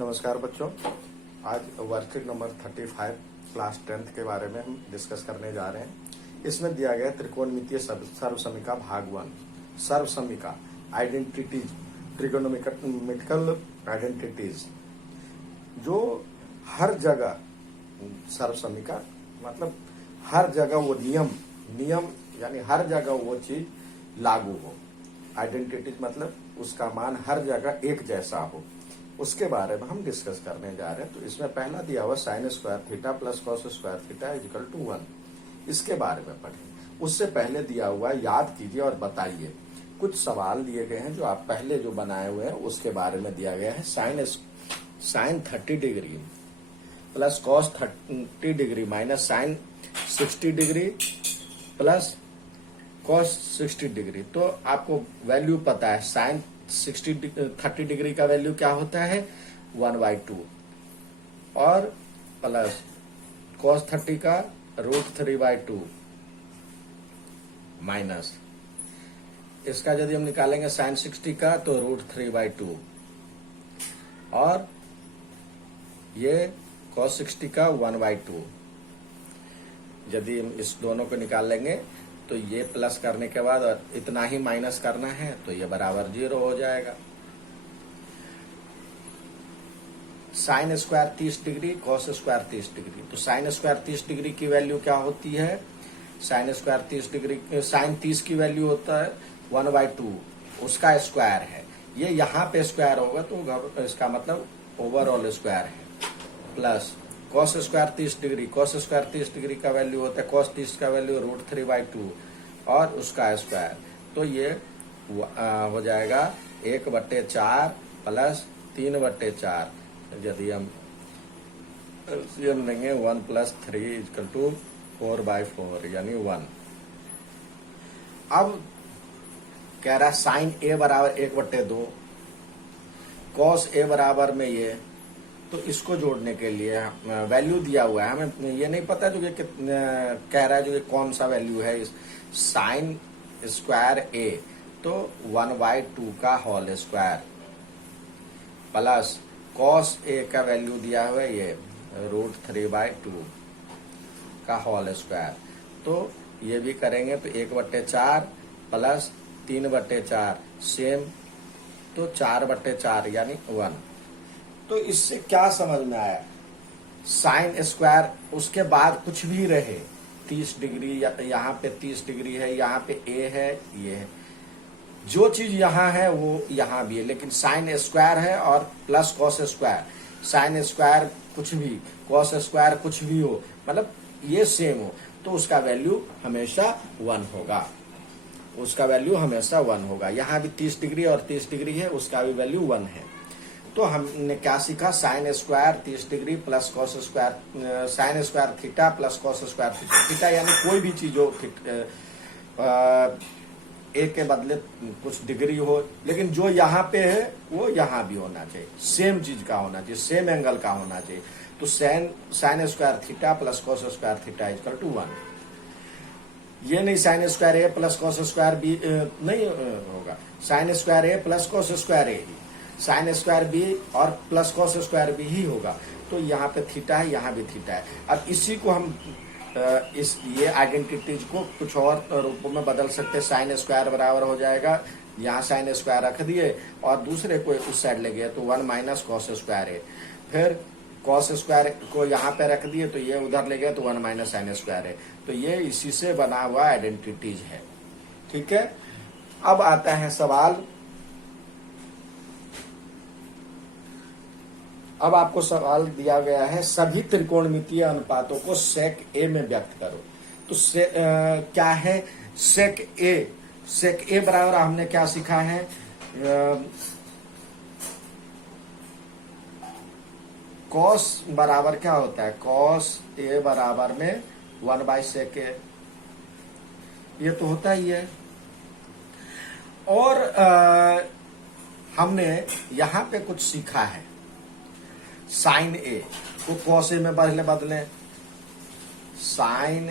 नमस्कार बच्चों। आज वर्कशीट नंबर 35 क्लास 10th के बारे में हम डिस्कस करने जा रहे हैं। इसमें दिया गया त्रिकोणमितीय सर्वसमीका भाग 1, सर्वसमीका आइडेंटिटीज, ट्रिगोनोमेट्रिकल आइडेंटिटीज। जो हर जगह सर्वसमीका मतलब हर जगह वो नियम यानी हर जगह वो चीज लागू हो। आइडेंटिटीज मतलब उसका मान हर जगह एक जैसा हो, उसके बारे में हम डिस्कस करने जा रहे हैं। तो इसमें पहला दिया हुआ sine square theta plus cos square theta equal to 1, इसके बारे में पढ़ें। उससे पहले दिया हुआ याद कीजिए और बताइए। कुछ सवाल दिए गए हैं जो आप पहले जो बनाए हुए हैं उसके बारे में दिया गया है। Sine 30 degree plus cos 30 degree minus sine 60 degree plus cos 60 degree. तो आपको वैल्यू पता है, साइन 30 डिग्री का वैल्यू क्या होता है 1/2 और प्लस कॉस 30 का √3/2 माइनस इसका यदि हम निकालेंगे साइन 60 का तो √3/2 और ये कॉस 60 का 1/2। यदि हम इस दोनों को निकाल लेंगे तो ये प्लस करने के बाद और इतना ही माइनस करना है तो ये बराबर 0 हो जाएगा। Sine square 30 degree cos square 30 degree. तो साइन स्क्वायर 30 डिग्री की वैल्यू क्या होती है, साइन स्क्वायर 30 डिग्री साइन 30 की वैल्यू होता है 1/2, उसका स्क्वायर है। ये यहाँ पे स्क्वायर होगा तो इसका मतलब ओवरऑल स्क्वायर है। Plus cos square 30 degree, cos square 30 degree का वैल्यू होता है कॉस 30 का वैल्यू √3/2 और उसका स्क्वायर। तो ये हो जाएगा 1/4 प्लस 3/4। यदि हम एलसीएम लेंगे 1 + 3 = 4/4 यानी 1। अब कह रहा साइन a बराबर 1/2, कॉस a बराबर में ये, तो इसको जोड़ने के लिए वैल्यू दिया हुआ है, हमें ये नहीं पता जो कि कह रहा है जो कि कौन सा वैल्यू है। साइन स्क्वायर a तो 1/2 का whole square plus cos a का वैल्यू दिया हुआ है ये √3/2 का होल स्क्वायर। तो ये भी करेंगे तो 1/4 प्लस 3/4 सेम, तो 4/4 यानी 1। तो इससे क्या समझ में आया, साइन स्क्वायर उसके बाद कुछ भी रहे 30 डिग्री, यहाँ पे 30 डिग्री है, यहाँ पे a है, ये है, जो चीज यहाँ है वो यहाँ भी है, लेकिन साइन स्क्वायर है और plus cos square, sine square कुछ भी कॉस स्क्वायर कुछ भी हो, मतलब ये सेम हो, तो उसका वैल्यू हमेशा 1 होगा, उसका वैल्यू हमेशा 1 होगा। यहाँ भी 30 डिग्री और 30 डिग्री है, उसका भी वैल्यू 1 है। तो हमने क्या सीखा, sine square 30 degree plus cos square, sine square theta plus cos square theta यानी कोई भी चीज हो, ए के बदले कुछ डिग्री हो, लेकिन जो यहाँ पे है वो यहाँ भी होना चाहिए, सेम चीज का होना चाहिए, सेम एंगल का होना चाहिए। तो sine square theta plus cos square theta equal to 1। ये नहीं sine square A plus cos square B नहीं होगा, sine square A plus cos square A ही, साइन स्क्वायर बी और प्लस कॉस स्क्वायर बी ही होगा। तो यहाँ पे थीटा है, यहाँ भी थीटा है। अब इसी को हम ये आइडेंटिटीज को कुछ और रूपों में बदल सकते हैं। साइन स्क्वायर बराबर हो जाएगा, यहाँ साइन स्क्वायर रख दिए और दूसरे को उस साइड ले गए तो 1 - कॉस स्क्वायर है, फिर कॉस स्क्वायर को यहाँ पे रख दिए तो ये उधर ले गए तो 1 - साइन स्क्वायर है। तो ये इसी से बना हुआ आइडेंटिटीज है, ठीक है। अब आता है सवाल, अब आपको सवाल दिया गया है सभी त्रिकोणमितीय अनुपातों को सेक ए में व्यक्त करो। तो क्या है सेक ए, सेक ए बराबर हमने क्या सीखा है, कॉस बराबर क्या होता है, कॉस ए बराबर में 1/sec a, ये तो होता ही है। और हमने यहां पे कुछ सीखा है, साइन ए को कॉस ए में बदलें, साइन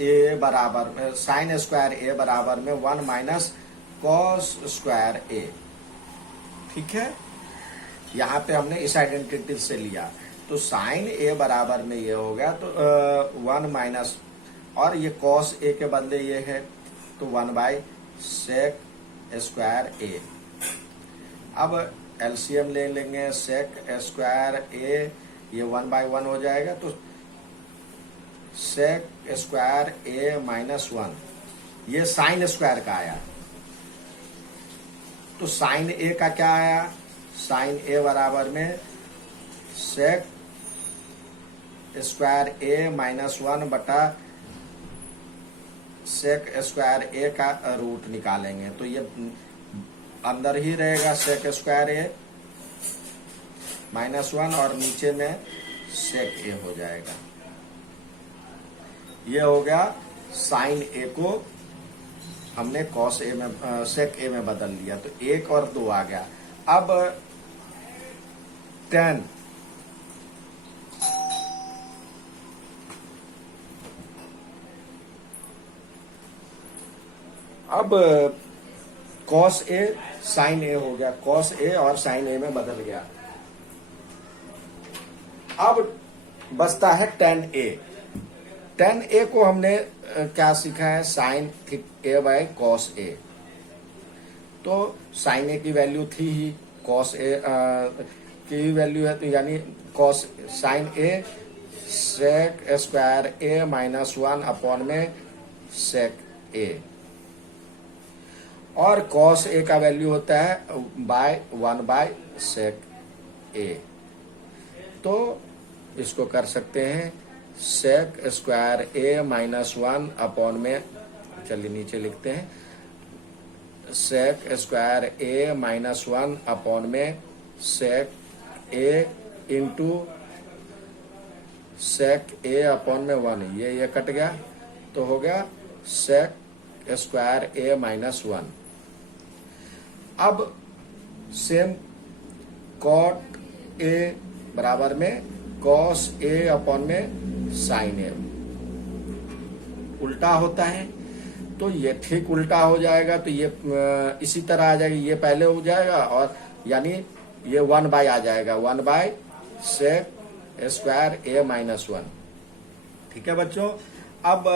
ए बराबर में साइन स्क्वायर ए बराबर में 1 - कॉस स्क्वायर ए। ठीक है, यहां पे हमने इस आइडेंटिटी से लिया, तो साइन ए बराबर में ये हो गया, तो 1 माइनस, और ये कॉस ए के बदले ये है, तो 1 बाय सेक स्क्वायर ए। अब एलसीएम ले लेंगे, सेक स्क्वायर ए, ये 1 बाय 1 हो जाएगा, तो सेक स्क्वायर ए माइनस 1, ये साइन स्क्वायर का आया। तो साइन ए का क्या आया, साइन ए बराबर में सेक स्क्वायर ए माइनस 1 बटा सेक स्क्वायर ए का रूट निकालेंगे, तो ये अंदर ही रहेगा सेक स्क्वायर ए माइनस 1, और नीचे में सेक ए हो जाएगा। ये हो गया साइन ए को हमने कॉस ए में सेक ए में बदल दिया, तो 1 और 2 आ गया। अब tan अब कॉस ए साइन ए हो गया, कॉस ए और साइन ए में बदल गया। अब बचता है tan ए। tan ए को हमने क्या सीखा है, sign A by cos A. तो साइन ए की वैल्यू थी ही, कॉस ए की वैल्यू है, तो यानी cos sine A sec square A minus 1 upon में सेक ए, और कॉस ए का वैल्यू होता है बाय 1 बाय सेक ए। तो इसको कर सकते हैं सेक स्क्वायर ए माइनस 1 अपॉन में, चलिए नीचे लिखते हैं, सेक स्क्वायर ए माइनस 1 अपॉन में सेक ए इंटू सेक ए अपॉन में 1, ये कट गया, तो हो गया सेक स्क्वायर ए माइनस 1। अब सेम कॉट ए बराबर में कॉस ए अपॉन में साइन ए, उल्टा होता है, तो ये ठीक उल्टा हो जाएगा, तो ये इसी तरह आ जाएगा, ये पहले हो जाएगा, और यानी ये 1 बाय आ जाएगा, 1 by sec square A minus 1। ठीक है बच्चों, अब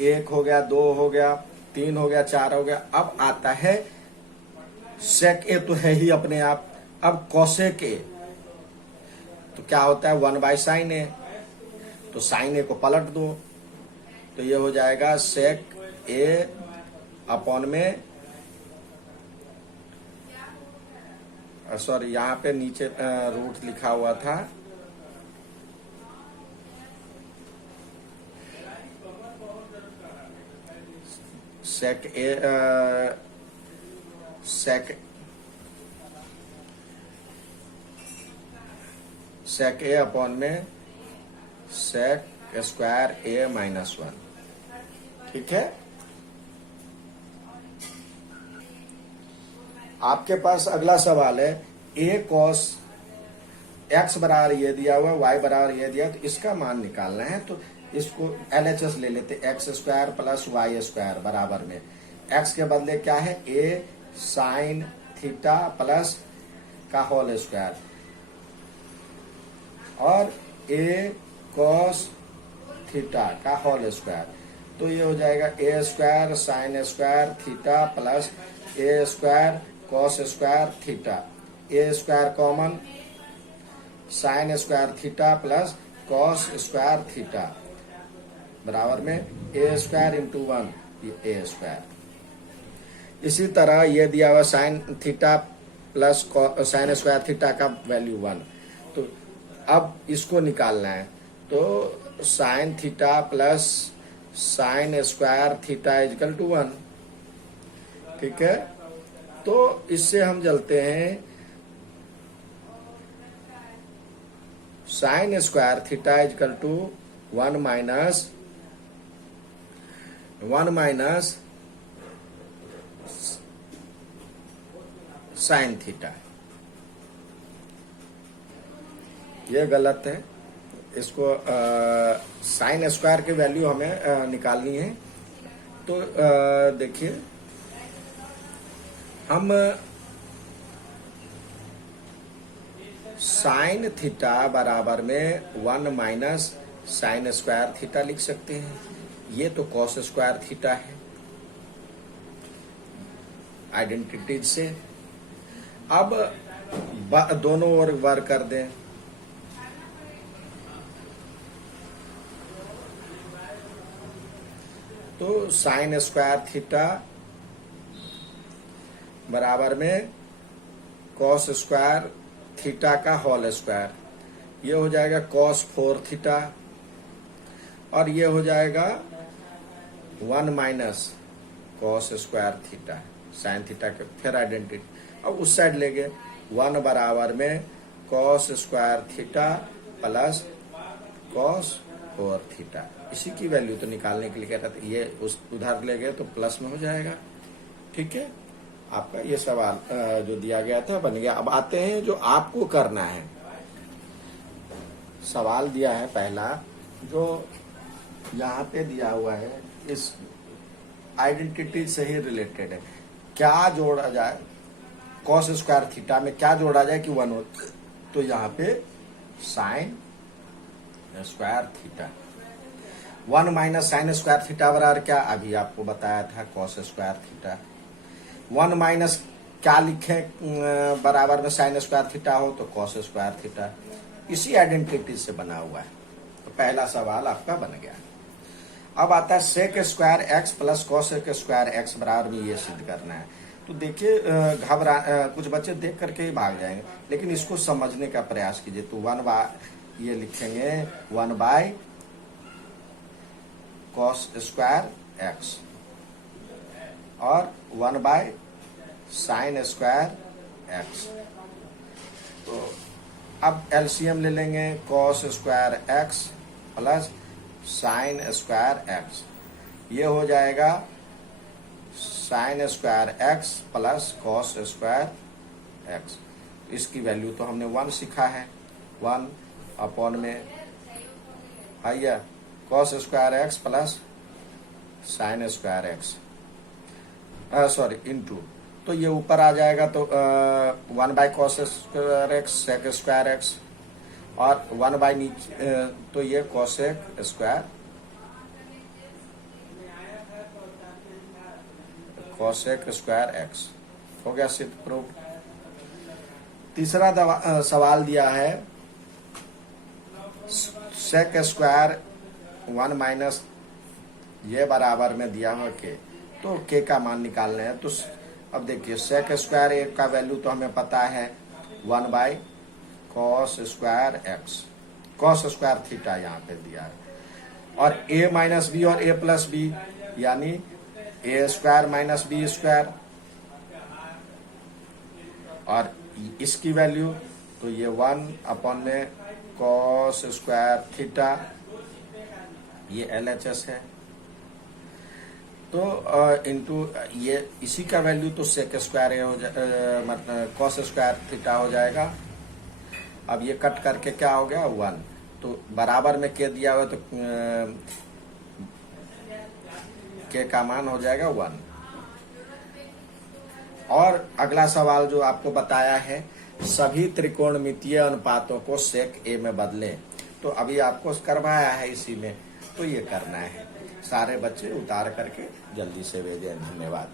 1 हो गया, 2 हो गया, 3 हो गया, 4 हो गया। अब आता है सेक ए, तो है ही अपने आप। अब कॉसेक ए, तो क्या होता है 1 बाय साइन ए, तो साइन ए को पलट दो, तो ये हो जाएगा सेक ए अपॉन में, सॉरी यहाँ पे नीचे रूट लिखा हुआ था, सेक ए सेक ए अपॉन में सेक स्क्वायर ए माइनस 1। ठीक है, आपके पास अगला सवाल है, ए कॉस एक्स बराबर ये दिया हुआ, वाई बराबर ये दिया, तो इसका मान निकालना है। तो इसको LHS ले लेते, X square plus Y square बराबर में एक्स के बदले क्या है, ए साइन थीटा प्लस का होल स्क्वायर, और ए कॉस थीटा का होल स्क्वायर, तो ये हो जाएगा A square sine square theta plus A square cos square theta, A square common, sine square theta plus cos square theta बराबर में ए square into 1, ये ए स्क्वायर। इसी तरह ये दिया हुआ sine theta plus sine square theta का वैल्यू 1, तो अब इसको निकालना है, तो sine theta plus sine square theta equal to 1। ठीक है, तो इससे हम चलते हैं, sine square theta equal to 1 minus sine theta. ये गलत है, इसको साइन स्क्वायर की वैल्यू हमें निकालनी है। तो देखिए हम साइन थीटा बराबर में 1 माइनस साइन स्क्वायर थीटा लिख सकते हैं। ये तो कॉस स्क्वायर थीटा है आइडेंटिटीज से। अब दोनों ओर वर्क कर दें। तो साइन स्क्वायर थीटा बराबर में कॉस स्क्वायर थीटा का होल स्क्वायर, ये हो जाएगा कॉस 4 थीटा, और ये हो जाएगा 1 minus cos square theta sine theta के। फिर आइडेंटिटी अब उस साइड ले गए, 1 बराबर में cos square theta plus cos 4 theta. इसी की वैल्यू तो निकालने के लिए कहता था, ये उस उधर ले गए तो प्लस में हो जाएगा। ठीक है, आपका ये सवाल जो दिया गया था बन गया। अब आते हैं जो आपको करना है। सवाल दिया है पहला जो यहाँ पे दिया हुआ है, इस आइडेंटिटी से ही रिलेटेड है। क्या जोड़ा जाए कॉस स्क्वायर थीटा में, क्या जोड़ा जाए कि 1 हो, तो यहाँ पे sign square theta 1 minus sign square theta बराबर क्या, अभी आपको बताया था कॉस स्क्वायर थीटा। 1 माइनस क्या लिखे बराबर में साइन स्क्वायर थीटा हो, तो कॉस स्क्वायर थीटा। इसी आइडेंटिटी से बना हुआ है। तो पहला सवाल आपका बन गया। अब आता है sec square X plus cosec square X बराबर में ये सिद्ध करना है। तो देखिए कुछ बच्चे देख करके ही भाग जाएंगे, लेकिन इसको समझने का प्रयास कीजिए। तो 1 बाय ये लिखेंगे 1 बाय कॉस स्क्वायर एक्स और 1 बाय साइन स्क्वायर एक्स। तो अब एलसीएम ले लेंगे, cos square X plus sine square X, ये हो जाएगा sine square X plus cos square X. इसकी वैल्यू तो हमने 1 सीखा है, 1 अपॉन में आइए cos square X plus sine square X, sorry into, तो ये ऊपर आ जाएगा। तो 1 by cos square X sec square X और 1 बाय नीचे तो ये cosec square cosec square X हो गया सिद्ध प्रूव। तीसरा सवाल दिया है सेक स्क्वायर 1 माइनस ये बराबर में दिया हुआ के, तो के का मान निकालना है। तो अब देखिए सेक स्क्वायर एक का वैल्यू तो हमें पता है 1 by cos square X, cos square theta यहाँ पे दिया है, और a माइनस बी और a प्लस बी यानी a square minus B square, और इसकी वैल्यू तो ये 1 अपॉन में कॉस स्क्वायर थीटा, ये LHS है। तो इनटू ये इसी का वैल्यू तो सेक स्क्वायर हो मतलब कॉस स्क्वायर थीटा हो जाएगा। अब ये कट करके क्या हो गया 1, तो बराबर में के दिया हुआ तो के का मान हो जाएगा 1। और अगला सवाल जो आपको बताया है सभी त्रिकोणमितीय अनुपातों को सेक ए में बदलें, तो अभी आपको करवाया है इसी में, तो ये करना है। सारे बच्चे उतार करके जल्दी से भेजें। धन्यवाद।